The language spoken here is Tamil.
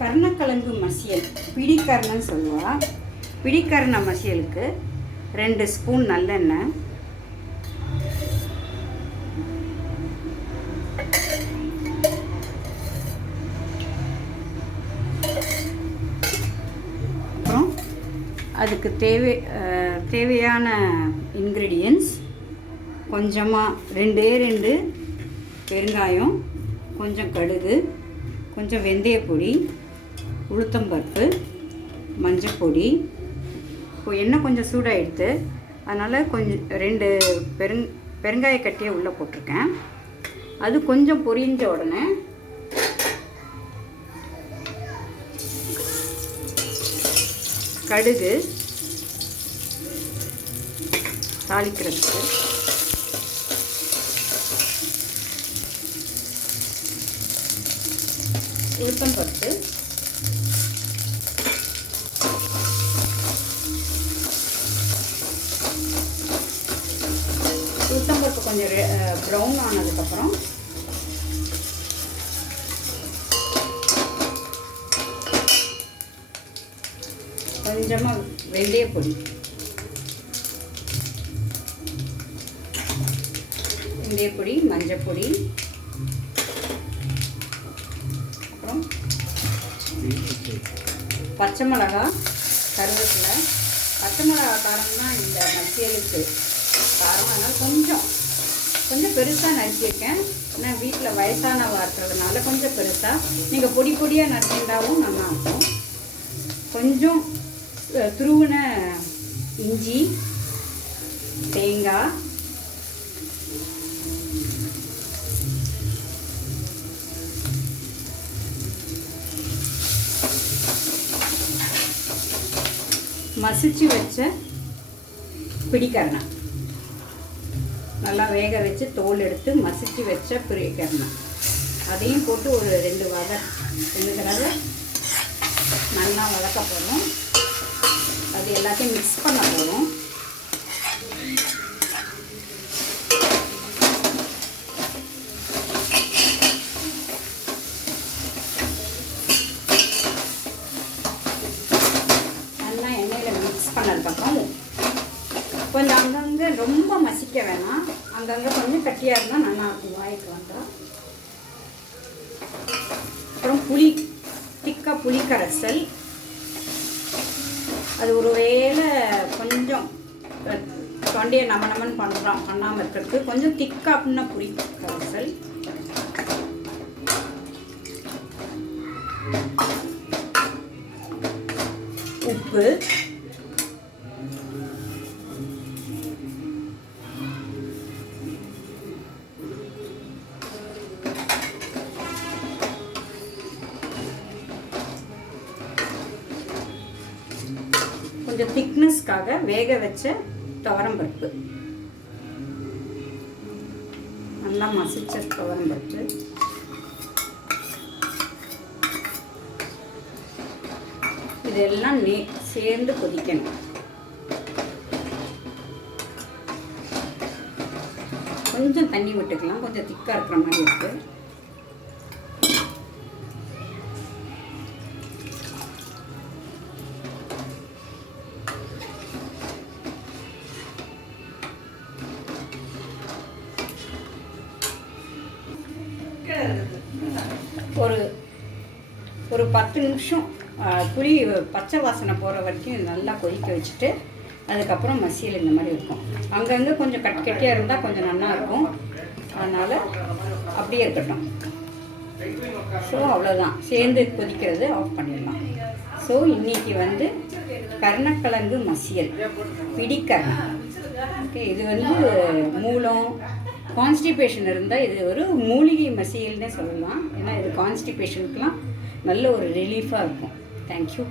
கருணக்கிழங்கு மசியல் பிடிக்கரணன்னு சொல்லுவாள். பிடிக்கரண மசியலுக்கு 2 ஸ்பூன் நல்லெண்ணெய், அப்புறம் அதுக்கு தேவையான இன்க்ரீடியன்ட்ஸ் கொஞ்சமாக 2 பெருங்காயம், கொஞ்சம் கடுகு, கொஞ்சம் வெந்தயப்பொடி, உளுத்தம்பருப்பு, மஞ்சப்பொடி. இப்போ எண்ணெய் கொஞ்சம் சூடாகிடுது, அதனால் கொஞ்சம் 2 பெருங்காய கட்டியை உள்ளே போட்டிருக்கேன். அது கொஞ்சம் பொரிஞ்ச உடனே கடுகு தாளிக்கிறதுக்கு, உளுத்தம்பருப்பு, உளுத்தம்பருப்பு கொஞ்சம் ப்ரௌன் ஆனதுக்கப்புறம் கொஞ்சமாக வெந்தயப்பொடி, மஞ்சப்பொடி, அப்புறம் பச்சை மிளகா, கருவேப்பிலை. பச்சை மிளகா காரம்னா இந்த மசியலுக்கு காரம், அதனால் கொஞ்சம் பெருசாக நறுக்கியிருக்கேன். நான் வீட்டில் வயசானவா இருக்கிறதுனால கொஞ்சம் பெருசாக, நீங்கள் பொடி பொடியாக நறுக்கிண்டாவும் நல்லாயிருக்கும். கொஞ்சம் துருவின இஞ்சி, தேங்காய், மசிச்சு வச்ச பிடிக்கரணை, நல்லா வேக வச்சு தோல் எடுத்து மசிச்சு வச்ச பிடிக்கரணை, அதையும் போட்டு ஒரு 2 தடவை நல்லா வதக்க போகிறோம். அது எல்லாத்தையும் மிக்ஸ் பண்ண போகிறோம். நல்லா எண்ணெயில் மிக்ஸ் பண்ணதுக்கப்புறம் கொஞ்சம் அங்கங்கே ரொம்ப மசிக்க வேணாம், அங்கங்கே கொஞ்சம் கட்டியாக இருந்தால் நல்லா இருக்கும் வாய்க்கு வந்தால். அப்புறம் திக்காக புளி கரைசல், அது ஒரு வேளை கொஞ்சம் தொண்டையை நமன்னு பண்ணாமல் இருக்கிறதுக்கு கொஞ்சம் திக்காக அப்படின்னா புளி கரைசல், உப்பு, கொஞ்சம் திக்னஸ்க்காக வேக வச்ச துவரம்பருப்பு, நல்லா மசிச்ச துவரம்பருப்பு, இதெல்லாம் சேர்ந்து கொதிக்கணும். கொஞ்சம் தண்ணி விட்டுக்கலாம், கொஞ்சம் திக்காக இருக்கிற மாதிரி இருக்கு. ஒரு 10 நிமிஷம் புளி பச்சை வாசனை போகிற வரைக்கும் நல்லா கொதிக்க வச்சுட்டு அதுக்கப்புறம் மசியல் இந்த மாதிரி இருக்கும். அங்கங்கே கொஞ்சம் கட்டியாக இருந்தால் கொஞ்சம் நல்லா இருக்கும், அதனால் அப்படியே இருக்கட்டும். ஸோ அவ்வளோதான், சேர்ந்து கொதிக்கிறது ஆஃப் பண்ணிடலாம். ஸோ இன்றைக்கி கருணக்கிழங்கு மசியல் பிடிக்கரணை. ஓகே, இது மூலம் கான்ஸ்டிபேஷன் இருந்தால் இது ஒரு மூலிகை மசியல்னே சொல்லலாம். ஏன்னா இது கான்ஸ்டிபேஷனுக்கெலாம் நல்ல ஒரு ரிலீஃபாக இருக்கும். தேங்க்யூ.